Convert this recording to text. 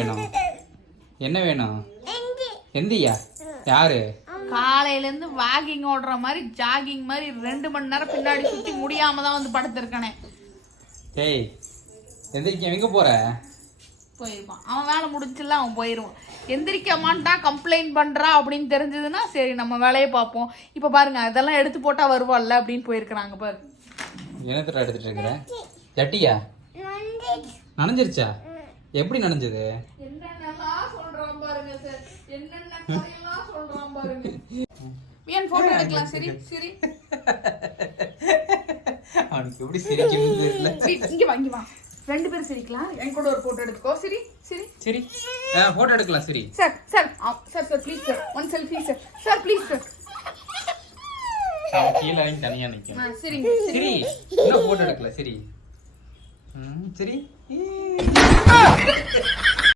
வேணும் என்ன வேணும் எந்தியா யாரு காலையில இருந்து வாக்கிங் ஓடுற மாதிரி ஜாகிங் மாதிரி 2 மணி நேரம் பின்னாடி சுத்தி முடியாம தான் வந்து படுத்திருக்கனே. ஏய் எந்திரிக்க எங்க போற? போயிருப்பான் அவன் வேலை முடிஞ்சுல அவன் போயிருவான். எந்திரிக்க மாட்டா கம்ப்ளைண்ட் பண்றா அப்படின்னு தெரிஞ்சதுன்னா சரி நம்ம வேலையை பார்ப்போம். இப்ப பாருங்க இதெல்லாம் எடுத்து போட்டா வருவாள்ல அப்படின்னு போயிருக்கிறாங்க பாரு. என்னத்தடா எடுத்துட்டு இருக்கிற? ஜட்டியா நனைஞ்சிருச்சா? எப்படி நனைஞ்சது? என்னென்னலாம் சொல்றான் பாருங்க சார். என்னென்ன கதையெல்லாம் சொல்றான் பாருங்க. வீண் போட்டோ எடுக்கலாம். சரி சரி அவனுக்கு எப்படி சிரிக்கணும்னு தெரியல. இங்க வா இங்க வா 2 பேரும் சிரிக்கலாம். என் கூட ஒரு போட்டோ எடுத்துக்கோ. சரி சரி சரி போட்டோ எடுக்கலாம். சரி sir sir sir sir please sir one selfie sir sir please sir. அவன் கீழ இறங்கி தனியா நிக்கணும். சரிங்க சரி இன்னும் போட்டோ எடுக்கல. சரி சரி